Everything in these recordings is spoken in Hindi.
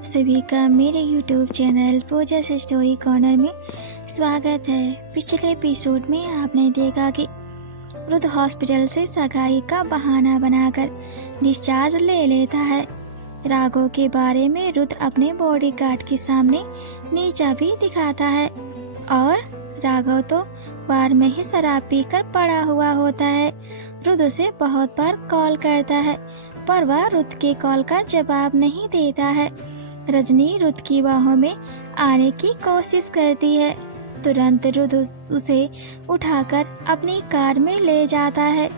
आप सभी का मेरे YouTube चैनल पूजा से स्टोरी कॉर्नर में स्वागत है। पिछले एपिसोड में आपने देखा कि रुद्र हॉस्पिटल से सगाई का बहाना बनाकर डिस्चार्ज ले लेता है। राघव के बारे में रुद्र अपने बॉडीगार्ड के सामने नीचा भी दिखाता है और राघव तो बार में ही शराब पीकर पड़ा हुआ होता है। रुद्र उसे बहुत बार कॉल करता है पर वह रुद्र के कॉल का जवाब नहीं देता है। रजनी रुद्र की बाहों में आने की कोशिश करती है। तुरंत रुद्र उसे उठाकर अपनी कार में ले जाता है।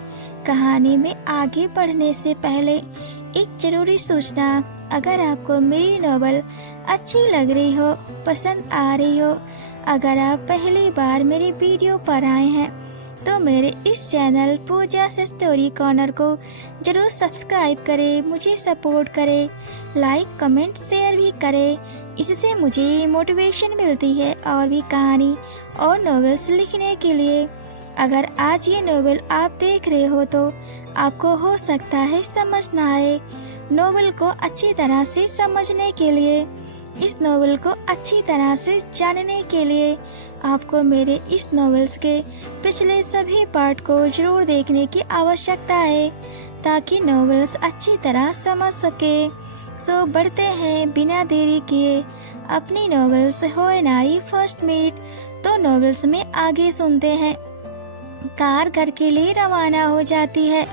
कहानी में आगे बढ़ने से पहले एक जरूरी सूचना, अगर आपको मेरी नॉवल अच्छी लग रही हो, पसंद आ रही हो, अगर आप पहली बार मेरी वीडियो पर आए हैं तो मेरे इस चैनल पूजा से स्टोरी कॉर्नर को जरूर सब्सक्राइब करें, मुझे सपोर्ट करें, लाइक कमेंट शेयर भी करें। इससे मुझे मोटिवेशन मिलती है और भी कहानी और नॉवेल्स लिखने के लिए। अगर आज ये नॉवेल आप देख रहे हो तो आपको हो सकता है समझ ना आए। नॉवेल को अच्छी तरह से समझने के लिए, इस नॉवेल को अच्छी तरह से जानने के लिए आपको मेरे इस नॉवेल्स के पिछले सभी पार्ट को जरूर देखने की आवश्यकता है ताकि नॉवेल्स अच्छी तरह समझ सके। सो बढ़ते हैं बिना देरी किए अपनी नॉवेल्स होए नाई फर्स्ट मीट। तो नॉवेल्स में आगे सुनते हैं। कार घर के लिए रवाना हो जाती है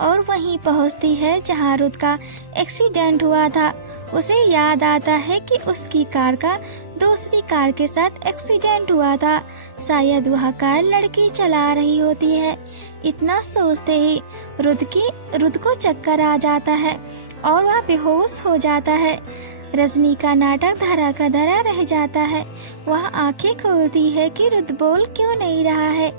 और वहीं पहुंचती है जहां रुद्र का एक्सीडेंट हुआ था। उसे याद आता है कि उसकी कार का दूसरी कार के साथ एक्सीडेंट हुआ था। शायद वह कार लड़की चला रही होती है। इतना सोचते ही रुद्र को चक्कर आ जाता है और वह बेहोश हो जाता है। रजनी का नाटक धरा का धरा रह जाता है। वह आंखें खोलती है कि रुद्र बोल क्यों नहीं रहा है।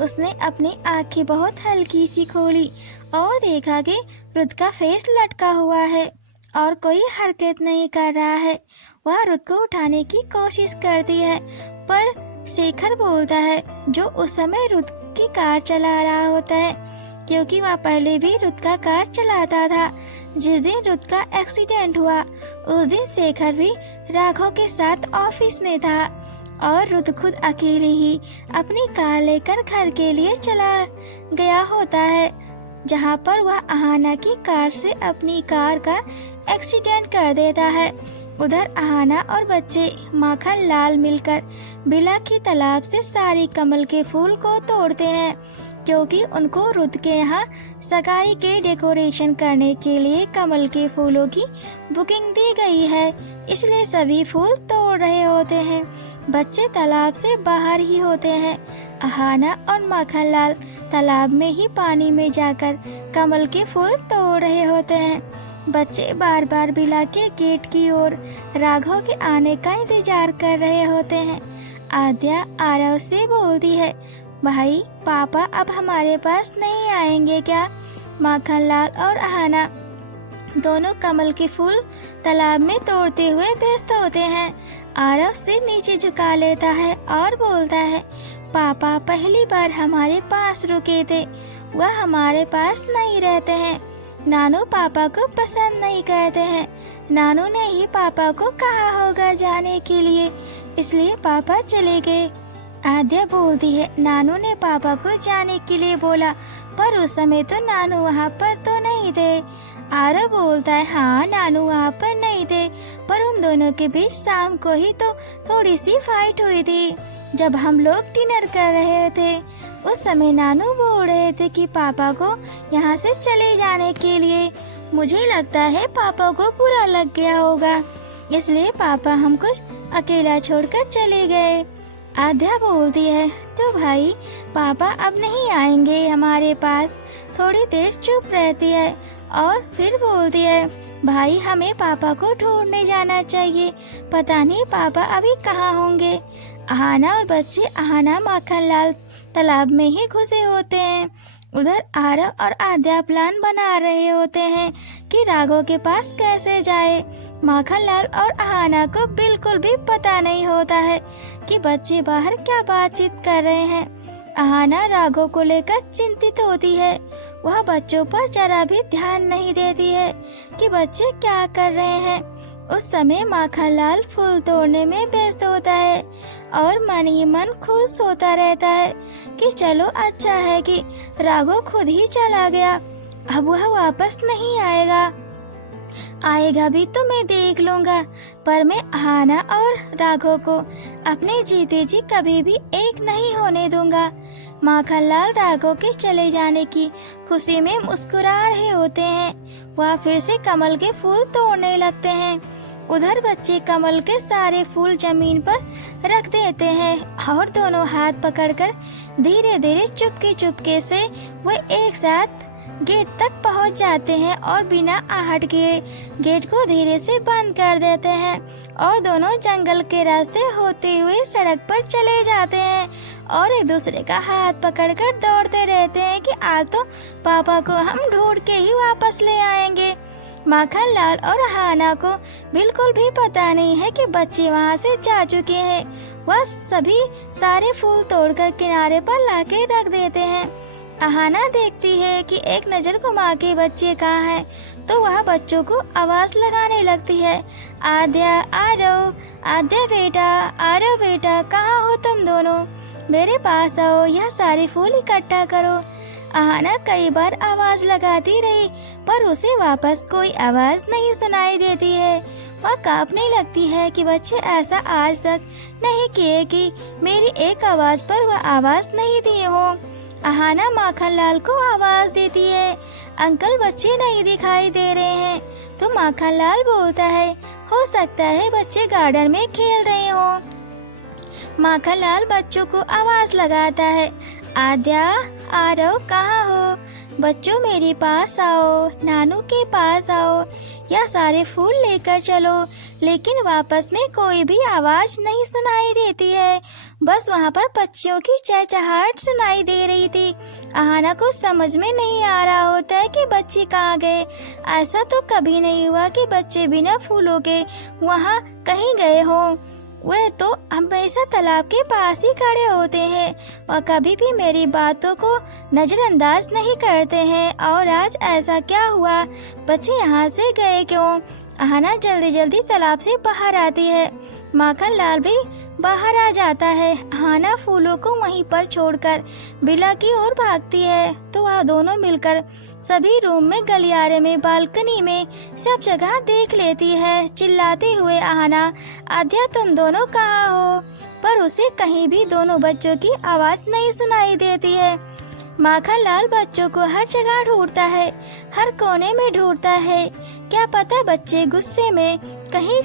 उसने अपनी आंखें बहुत हल्की सी खोली और देखा कि रुद्र का फेस लटका हुआ है और कोई हरकत नहीं कर रहा है। वह रुद्र को उठाने की कोशिश करती है पर शेखर बोलता है, जो उस समय रुद्र की कार चला रहा होता है, क्योंकि वह पहले भी रुद्र का कार चलाता था। जिस दिन रुद्र का एक्सीडेंट हुआ उस दिन शेखर भी राघव के साथ ऑफिस में था और रुद्र खुद अकेले ही अपनी कार लेकर घर के लिए चला गया होता है, जहां पर वह अहाना की कार से अपनी कार का एक्सीडेंट कर देता है। उधर अहाना और बच्चे माखन लाल मिलकर बिला की तालाब से सारी कमल के फूल को तोड़ते हैं, क्योंकि उनको रुद्र के यहाँ सगाई के डेकोरेशन करने के लिए कमल के फूलों की बुकिंग दी गई है, इसलिए सभी फूल तोड़ रहे होते हैं। बच्चे तालाब से बाहर ही होते हैं। अहाना और माखन लाल तालाब में ही पानी में जाकर कमल के फूल तोड़ रहे होते हैं। बच्चे बार बार बिला के गेट की ओर राघव के आने का इंतजार कर रहे होते हैं। आद्या आरव से बोलती है, भाई पापा अब हमारे पास नहीं आएंगे क्या? माखनलाल और अहाना दोनों कमल के फूल तालाब में तोड़ते हुए व्यस्त होते हैं। आरव सिर नीचे झुका लेता है और बोलता है, पापा पहली बार हमारे पास रुके थे, वह हमारे पास नहीं रहते हैं। नानू पापा को पसंद नहीं करते हैं। नानू ने ही पापा को कहा होगा जाने के लिए, इसलिए पापा चले गए। आद्या बोलती है, नानू ने पापा को जाने के लिए बोला पर उस समय तो नानू वहाँ पर तो नहीं थे। आरव बोलता है, हाँ नानू वहाँ पर नहीं थे, पर उन दोनों के बीच शाम को ही तो थोड़ी सी फाइट हुई थी जब हम लोग डिनर कर रहे थे। उस समय नानू बोल रहे थे कि पापा को यहाँ से चले जाने के लिए। मुझे लगता है पापा को बुरा लग गया होगा, इसलिए पापा हमको अकेला छोड़कर चले गए। आद्या बोलती है, तो भाई पापा अब नहीं आएंगे हमारे पास। थोड़ी देर चुप रहती है और फिर बोलती है, भाई हमें पापा को ढूंढने जाना चाहिए, पता नहीं पापा अभी कहाँ होंगे। अहाना और बच्चे अहाना माखनलाल तालाब में ही घुसे होते हैं। उधर आरव और आद्या प्लान बना रहे होते हैं कि राघव के पास कैसे जाए। माखनलाल और अहाना को बिल्कुल भी पता नहीं होता है कि बच्चे बाहर क्या बातचीत कर रहे हैं। अहाना राघव को लेकर चिंतित होती है। वह बच्चों पर जरा भी ध्यान नहीं देती है कि बच्चे क्या कर रहे हैं। उस समय माखनलाल फूल तोड़ने में व्यस्त होता है और मन ही मन खुश होता रहता है कि चलो अच्छा है कि राघव खुद ही चला गया, अब वह वापस नहीं आएगा। आएगा भी तो मैं देख लूंगा, पर मैं आहाना और राघव को अपने जीते जी कभी भी एक नहीं होने दूंगा। माखनलाल राघव के चले जाने की खुशी में मुस्कुरा रहे होते हैं। वह फिर से कमल के फूल तोड़ने लगते हैं। उधर बच्चे कमल के सारे फूल जमीन पर रख देते हैं और दोनों हाथ पकड़कर धीरे धीरे चुपके से वे एक साथ गेट तक पहुंच जाते हैं और बिना आहट किए गेट को धीरे से बंद कर देते हैं और दोनों जंगल के रास्ते होते हुए सड़क पर चले जाते हैं और एक दूसरे का हाथ पकड़कर दौड़ते रहते हैं कि आज तो पापा को हम ढूंढ के ही वापस ले आएंगे। माखनलाल और हाना को बिल्कुल भी पता नहीं है कि बच्चे वहाँ से जा चुके हैं। वह सभी सारे फूल तोड़कर किनारे पर लाके रख देते हैं। अहाना देखती है कि एक नजर घुमा के बच्चे कहाँ हैं, तो वह बच्चों को आवाज लगाने लगती है, आद्या आ रहो, आद्या बेटा आ रहो बेटा, कहाँ हो तुम दोनों, मेरे पास आओ, यह सारे फूल इकट्ठा करो। अहाना कई बार आवाज लगाती रही पर उसे वापस कोई आवाज नहीं सुनाई देती है। वह कांपने लगती है कि बच्चे ऐसा आज तक नहीं किए कि मेरी एक आवाज पर वह आवाज नहीं दिए हो। अहाना माखनलाल को आवाज देती है, अंकल बच्चे नहीं दिखाई दे रहे हैं। तो माखनलाल बोलता है, हो सकता है बच्चे गार्डन में खेल रहे हो। माखनलाल बच्चों को आवाज लगाता है, आद्या आ रहो, कहाँ हो बच्चों, मेरे पास आओ, नानू के पास आओ, या सारे फूल लेकर चलो। लेकिन वापस में कोई भी आवाज नहीं सुनाई देती है, बस वहाँ पर पक्षियों की चहचहाहट सुनाई दे रही थी। अहाना को समझ में नहीं आ रहा होता है कि बच्चे कहाँ गए। ऐसा तो कभी नहीं हुआ कि बच्चे बिना फूलों के वहाँ कहीं गए हों। वे तो हमेशा तालाब के पास ही खड़े होते हैं और कभी भी मेरी बातों को नजरअंदाज नहीं करते हैं। और आज ऐसा क्या हुआ, बच्चे यहाँ से गए क्यों? अहाना जल्दी जल्दी तालाब से बाहर आती है। माखनलाल भी बाहर आ जाता है। अहाना फूलों को वहीं पर छोड़कर बिला की ओर भागती है तो वह दोनों मिलकर सभी रूम में, गलियारे में, बालकनी में, सब जगह देख लेती है। चिल्लाते हुए अहाना, आद्या तुम दोनों कहाँ हो? पर उसे कहीं भी दोनों बच्चों की आवाज नहीं सुनाई देती है। माखनलाल बच्चों को हर जगह ढूंढता है, हर कोने में ढूंढता है। क्या पता बच्चे गुस्से में कहीं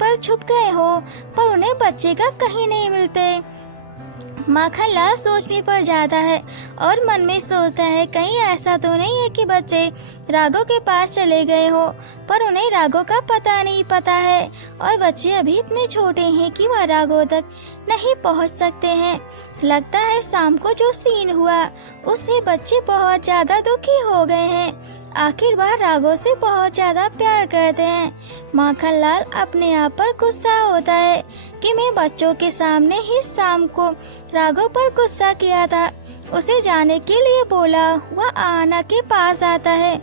पर छुप गए हो, पर उन्हें बच्चे का कहीं नहीं मिलते। माखनलाल सोच में पड़ जाता है और मन में सोचता है कहीं ऐसा तो नहीं है कि बच्चे राघव के पास चले गए हो, पर उन्हें राघव का पता नहीं पता है और बच्चे अभी इतने छोटे हैं कि वह राघव तक नहीं पहुंच सकते हैं। लगता है शाम को जो सीन हुआ उससे बच्चे बहुत ज्यादा दुखी हो गए हैं। आखिर वह राघव से बहुत ज्यादा प्यार करते हैं। माखनलाल अपने आप पर गुस्सा होता है कि मैं बच्चों के सामने ही शाम को राघव पर गुस्सा किया था, उसे जाने के लिए बोला। वह अहाना के पास आता है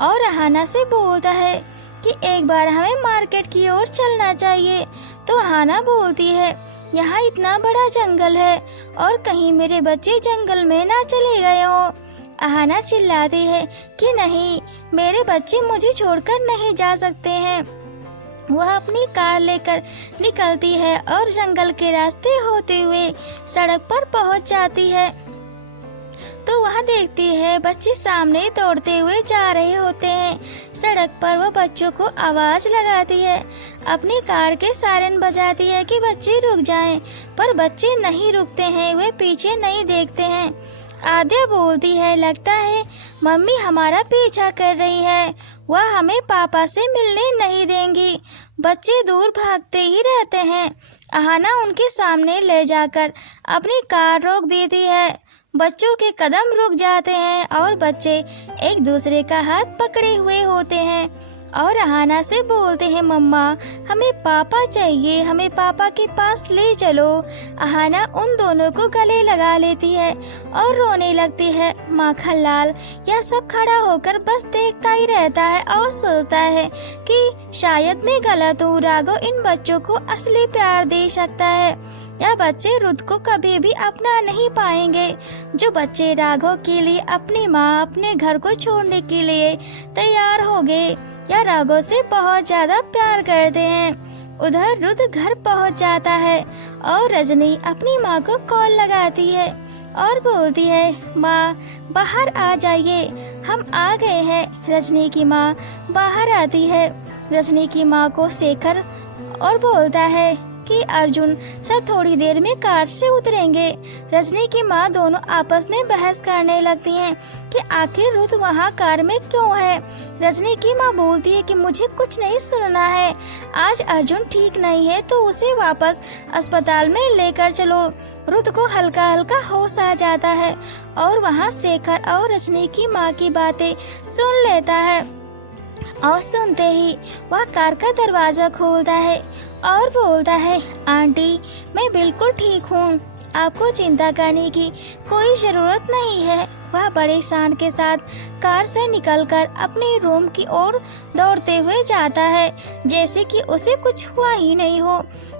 और अहाना से बोलता है कि एक बार हमें मार्केट की ओर चलना चाहिए। तो अहाना बोलती है, यहाँ इतना बड़ा जंगल है और कहीं मेरे बच्चे जंगल में ना चले गए हो। अहाना चिल्लाती है कि नहीं, मेरे बच्चे मुझे छोड़कर नहीं जा सकते हैं। वह अपनी कार लेकर निकलती है और जंगल के रास्ते होते हुए सड़क पर पहुंच जाती है। तो वह देखती है बच्चे सामने दौड़ते हुए जा रहे होते हैं। सड़क पर वह बच्चों को आवाज लगाती है, अपनी कार के सायरन बजाती है कि बच्चे रुक जाएं, पर बच्चे नहीं रुकते हैं, वे पीछे नहीं देखते हैं। आद्या बोलती है, लगता है मम्मी हमारा पीछा कर रही है, वह हमें पापा से मिलने नहीं देंगी। बच्चे दूर भागते ही रहते हैं। अहाना उनके सामने ले जाकर अपनी कार रोक देती है। बच्चों के कदम रुक जाते हैं और बच्चे एक दूसरे का हाथ पकड़े हुए होते हैं और अहाना से बोलते हैं मम्मा हमें पापा चाहिए, हमें पापा के पास ले चलो। अहाना उन दोनों को गले लगा लेती है और रोने लगती है। माखन लाल यह सब खड़ा होकर बस देखता ही रहता है और सोचता है कि शायद मैं गलत हूँ, राघव इन बच्चों को असली प्यार दे सकता है। यह बच्चे रुद्र को कभी भी अपना नहीं पाएंगे। जो बच्चे राघव के लिए अपनी माँ, अपने घर को छोड़ने के लिए तैयार हो गए या राघव से बहुत ज्यादा प्यार करते हैं। उधर रुद्र घर पहुंच जाता है और रजनी अपनी माँ को कॉल लगाती है और बोलती है माँ बाहर आ जाइए, हम आ गए हैं। रजनी की माँ बाहर आती है। रजनी की माँ को शेखर और बोलता है कि अर्जुन सर थोड़ी देर में कार से उतरेंगे। रजनी की माँ दोनों आपस में बहस करने लगती हैं कि आखिर रुद्र वहाँ कार में क्यों है। रजनी की माँ बोलती है कि मुझे कुछ नहीं सुनना है, आज अर्जुन ठीक नहीं है तो उसे वापस अस्पताल में लेकर चलो। रुद्र को हल्का हल्का होश आ जाता है और वहाँ शेखर और रजनी की माँ की बातें सुन लेता है और सुनते ही वह कार का दरवाजा खोलता है और बोलता है आंटी मैं बिल्कुल ठीक हूँ, आपको चिंता करने की कोई जरूरत नहीं है। वह बड़े शान के साथ कार से निकलकर अपने रूम की ओर दौड़ते हुए जाता है जैसे कि उसे कुछ हुआ ही नहीं हो।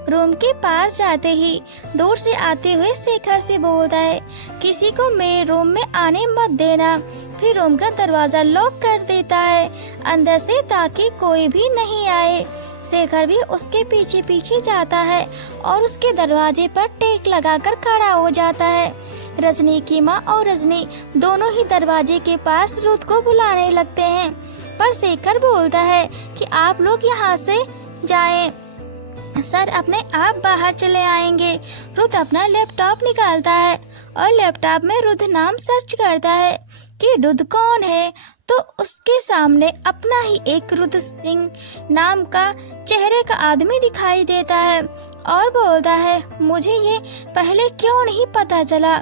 रूम के पास जाते ही दूर से आते हुए शेखर से बोलता है किसी को मेरे रूम में आने मत देना। फिर रूम का दरवाजा लॉक कर देता है अंदर से ताकि कोई भी नहीं आए। शेखर भी उसके पीछे पीछे जाता है और उसके दरवाजे पर टेक लगाकर खड़ा हो जाता है। रजनी की माँ और रजनी दोनों ही दरवाजे के पास रुद्र को बुलाने लगते हैं, पर शेखर बोलता है कि आप लोग यहाँ से जाएं, सर अपने आप बाहर चले आएंगे। रुद्र अपना लैपटॉप निकालता है और लैपटॉप में रुद्र नाम सर्च करता है कि रुद्र कौन है, तो उसके सामने अपना ही एक रुद्र सिंह नाम का चेहरे का आदमी दिखाई देता है और बोलता है मुझे ये पहले क्यों नहीं पता चला।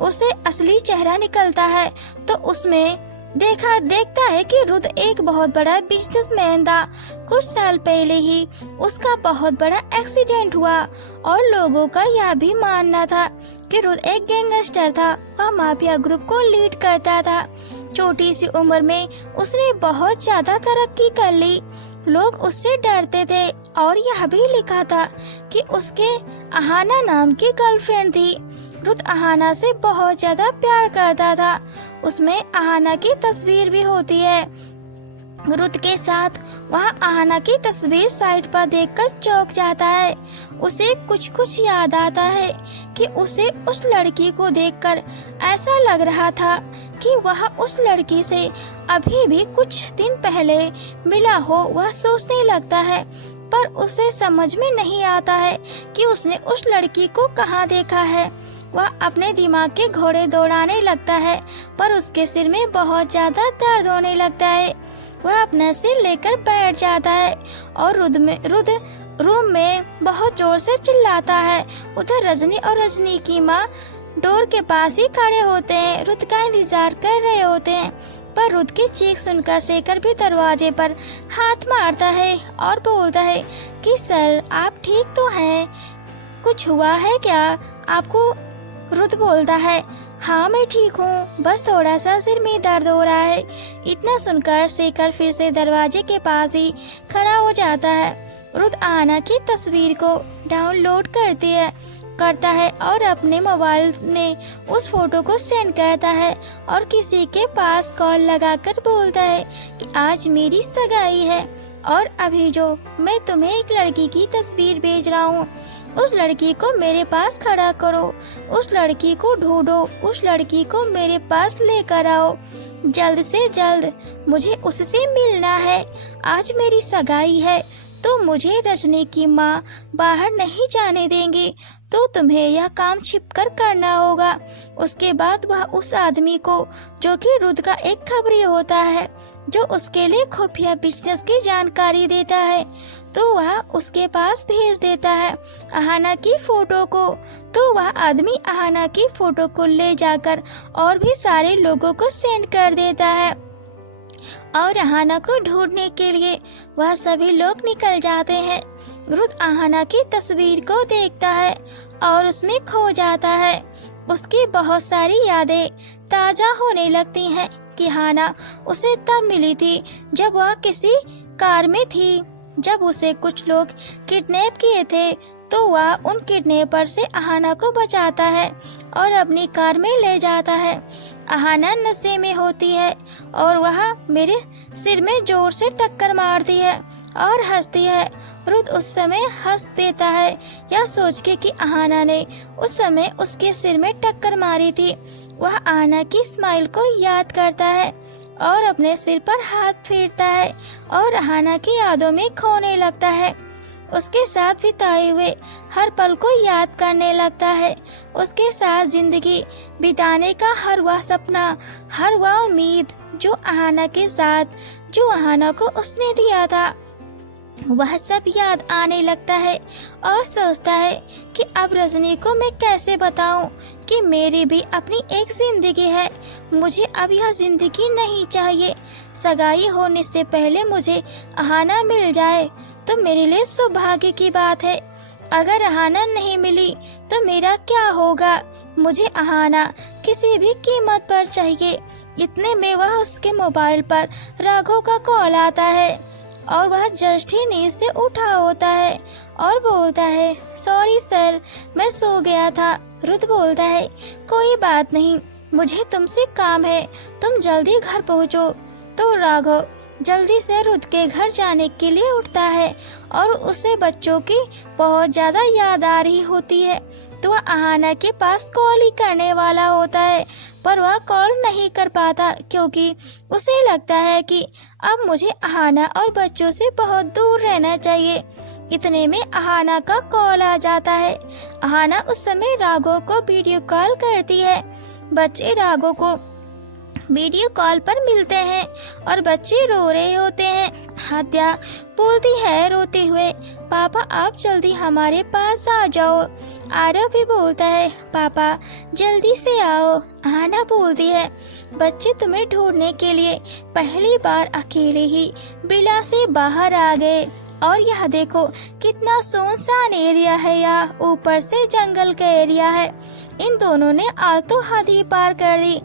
उसे असली चेहरा निकलता है तो उसमें देखता है कि रुद्र एक बहुत बड़ा बिजनेसमैन था। कुछ साल पहले ही उसका बहुत बड़ा एक्सीडेंट हुआ और लोगों का यह भी मानना था कि रुद्र एक गैंगस्टर था। वह माफिया ग्रुप को लीड करता था। छोटी सी उम्र में उसने बहुत ज्यादा तरक्की कर ली। लोग उससे डरते थे और यह भी लिखा था कि उसके अहाना नाम की गर्लफ्रेंड थी। रुद्र अहाना से बहुत ज्यादा प्यार करता था। उसमें अहाना की तस्वीर भी होती है। रुद्र के साथ वहाँ अहाना की तस्वीर साइड पर देखकर चौंक जाता है। उसे कुछ कुछ याद आता है कि उसे उस लड़की को देखकर ऐसा लग रहा था कि वह उस लड़की से अभी भी कुछ दिन पहले मिला हो। वह सोचने लगता है पर उसे समझ में नहीं आता है कि उसने उस लड़की को कहाँ देखा है। वह अपने दिमाग के घोड़े दौड़ाने लगता है पर उसके सिर में बहुत ज्यादा दर्द होने लगता है। वह अपना सिर लेकर बैठ जाता है और रुद्र रूम में बहुत जोर से चिल्लाता है। उधर रजनी और रजनी की माँ डोर के पास ही खड़े होते हैं, रुद्र का इंतजार कर रहे होते हैं। पर रुद्र की चीख सुनकर शेखर भी दरवाजे पर हाथ मारता है और बोलता है कि सर आप ठीक तो हैं, कुछ हुआ है क्या आपको? रुद्र बोलता है हाँ मैं ठीक हूँ, बस थोड़ा सा सिर में दर्द हो रहा है। इतना सुनकर शेखर फिर से दरवाजे के पास ही खड़ा हो जाता है। रुद्र अहाना की तस्वीर को डाउनलोड करता है और अपने मोबाइल में उस फोटो को सेंड करता है और किसी के पास कॉल लगाकर बोलता है कि आज मेरी सगाई है और अभी जो मैं तुम्हें एक लड़की की तस्वीर भेज रहा हूँ, उस लड़की को मेरे पास खड़ा करो, उस लड़की को ढूंढो, उस लड़की को मेरे पास लेकर आओ, जल्द से जल्द मुझे उससे मिलना है। आज मेरी सगाई है तो मुझे रजनी की माँ बाहर नहीं जाने देंगी, तो तुम्हें यह काम छिपकर करना होगा। उसके बाद वह उस आदमी को, जो कि रुद्र का एक खबरी होता है, जो उसके लिए खुफिया बिजनेस की जानकारी देता है, तो वह उसके पास भेज देता है अहाना की फोटो को। तो वह आदमी अहाना की फोटो को ले जाकर और भी सारे लोगों को सेंड कर देता है और अहाना को ढूंढने के लिए वह सभी लोग निकल जाते हैं। रुद अहाना की तस्वीर को देखता है और उसमें खो जाता है। उसकी बहुत सारी यादें ताजा होने लगती हैं कि हाना उसे तब मिली थी जब वह किसी कार में थी, जब उसे कुछ लोग किडनैप किए थे। तो वह उन किडनैपर से अहाना को बचाता है और अपनी कार में ले जाता है। अहाना नशे में होती है और वह मेरे सिर में जोर से टक्कर मारती है और हंसती है। रुद उस समय हंस देता है यह सोच के कि अहाना ने उस समय उसके सिर में टक्कर मारी थी। वह अहाना की स्माइल को याद करता है और अपने सिर पर हाथ फेरता है और अहाना की यादों में खोने लगता है। उसके साथ बिताए हुए हर पल को याद करने लगता है। उसके साथ जिंदगी बिताने का हर वह सपना, हर वह उम्मीद जो अहाना के साथ, जो अहाना को उसने दिया था, वह सब याद आने लगता है और सोचता है कि अब रजनी को मैं कैसे बताऊं कि मेरी भी अपनी एक जिंदगी है। मुझे अब यह जिंदगी नहीं चाहिए। सगाई होने से पहले मुझे अहाना मिल जाए तो मेरे लिए सौभाग्य की बात है। अगर अहाना नहीं मिली तो मेरा क्या होगा। मुझे अहाना किसी भी कीमत पर चाहिए। इतने में वह उसके मोबाइल पर राघव का कॉल आता है और वह जस्ट ही नींद से उठा होता है और बोलता है, सॉरी सर, मैं सो गया था। रुद बोलता है, कोई बात नहीं, मुझे तुमसे काम है, तुम जल्दी घर पहुँचो। तो राघव जल्दी से रुद के घर जाने के लिए उठता है और उसे बच्चों की बहुत ज्यादा याद आ रही होती है। तो वह अहाना के पास कॉल ही करने वाला होता है, पर वह कॉल नहीं कर पाता क्योंकि उसे लगता है कि अब मुझे अहाना और बच्चों से बहुत दूर रहना चाहिए। इतने में अहाना का कॉल आ जाता है। अहाना उस समय राघव को वीडियो कॉल करती है। बच्चे राघव को वीडियो कॉल पर मिलते हैं और बच्चे रो रहे होते हैं। हात्या बोलती है रोते हुए, पापा आप जल्दी हमारे पास आ जाओ। आरव भी बोलता है, पापा जल्दी से आओ। आना बोलती है, बच्चे तुम्हें ढूंढने के लिए पहली बार अकेले ही बिला से बाहर आ गए। और यह देखो कितना सुनसान एरिया है, यह ऊपर से जंगल का एरिया है। इन दोनों ने आज तो हद ही पार कर दी।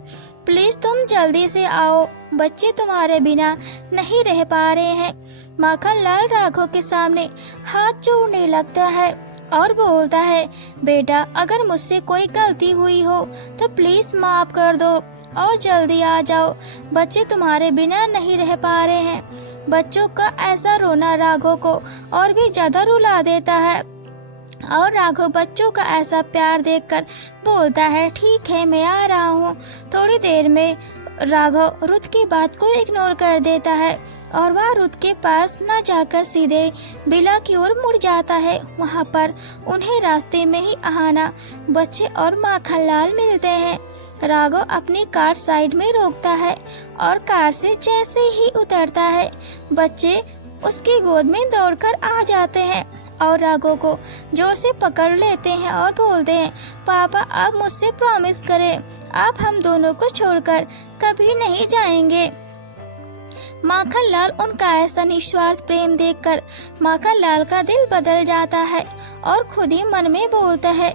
प्लीज तुम जल्दी से आओ, बच्चे तुम्हारे बिना नहीं रह पा रहे हैं। माखनलाल राघव के सामने हाथ जोड़ने लगता है और बोलता है, बेटा अगर मुझसे कोई गलती हुई हो तो प्लीज माफ कर दो और जल्दी आ जाओ, बच्चे तुम्हारे बिना नहीं रह पा रहे हैं। बच्चों का ऐसा रोना राघव को और भी ज्यादा रुला देता है और राघव बच्चों का ऐसा प्यार देखकर बोलता है, ठीक है मैं आ रहा हूँ। थोड़ी देर में राघव रुद की बात को इग्नोर कर देता है और वह रुद के पास न जाकर सीधे बिला की ओर मुड़ जाता है। वहाँ पर उन्हें रास्ते में ही अहाना, बच्चे और माखनलाल मिलते हैं। राघव अपनी कार साइड में रोकता है और कार से जैसे ही उतरता है बच्चे उसकी गोद में दौड़कर आ जाते हैं और राघव को जोर से पकड़ लेते हैं और बोलते हैं, पापा आप मुझसे प्रॉमिस करें, आप हम दोनों को छोड़कर कभी नहीं जाएंगे। माखनलाल उनका ऐसा निस्वार्थ प्रेम देखकर माखनलाल का दिल बदल जाता है और खुद ही मन में बोलता है,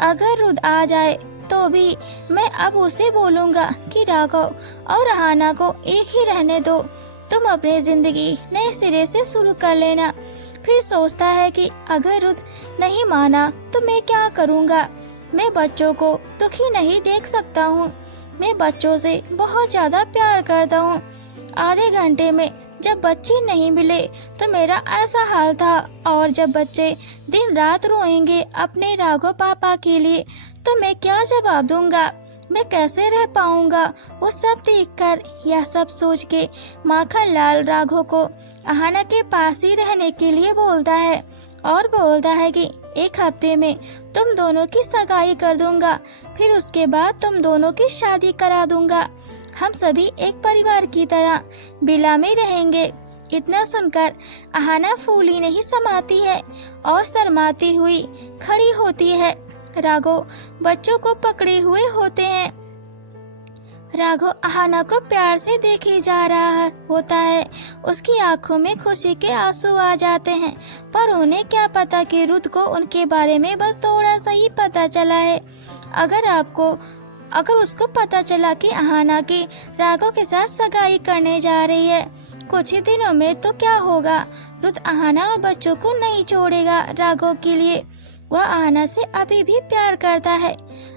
अगर रुद आ जाए तो भी मैं अब उसे बोलूँगा कि राघव और अहाना को एक ही रहने दो, तुम अपनी जिंदगी नए सिरे से शुरू कर लेना। फिर सोचता है कि अगर रुद नहीं माना तो मैं क्या करूँगा। मैं बच्चों को दुखी नहीं देख सकता हूँ, मैं बच्चों से बहुत ज्यादा प्यार करता हूँ। आधे घंटे में जब बच्चे नहीं मिले तो मेरा ऐसा हाल था, और जब बच्चे दिन रात रोएंगे अपने राघव पापा के लिए तो मैं क्या जवाब दूंगा, मैं कैसे रह पाऊंगा। वो सब देखकर, यह सब सोच के माखनलाल राघव को अहाना के पास ही रहने के लिए बोलता है और बोलता है कि 1 हफ्ते में तुम दोनों की सगाई कर दूंगा, फिर उसके बाद तुम दोनों की शादी करा दूंगा। हम सभी एक परिवार की तरह बिला में रहेंगे। इतना सुनकर अहाना फूली नहीं समाती है और शर्माती हुई खड़ी होती है। राघव बच्चों को पकड़े हुए होते हैं। राघव अहाना को प्यार से देखे जा रहा होता है। उसकी आंखों में खुशी के आंसू आ जाते हैं, पर उन्हें क्या पता कि रुद्र को उनके बारे में बस थोड़ा सा ही पता चला है। अगर उसको पता चला कि अहाना की राघव के साथ सगाई करने जा रही है कुछ ही दिनों में, तो क्या होगा? रुद्र अहाना और बच्चों को नहीं छोड़ेगा राघव के लिए। वह अहाना से अभी भी प्यार करता है।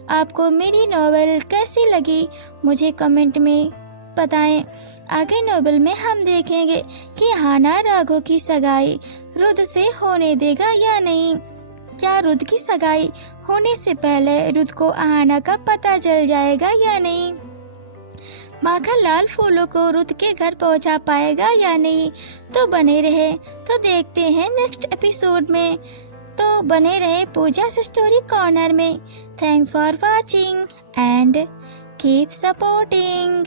आपको मेरी नॉवेल कैसी लगी मुझे कमेंट में बताएं। आगे नॉवेल में हम देखेंगे कि अहाना राघव की सगाई रुद्र से होने देगा या नहीं। क्या रुद्र की सगाई होने से पहले रुद्र को अहाना का पता चल जाएगा या नहीं? माखनलाल फूलों को रुद्र के घर पहुंचा पाएगा या नहीं? तो बने रहे, तो देखते हैं नेक्स्ट एपिसोड में। तो बने रहे पूजा स्टोरी कॉर्नर में। Thanks for watching and keep supporting.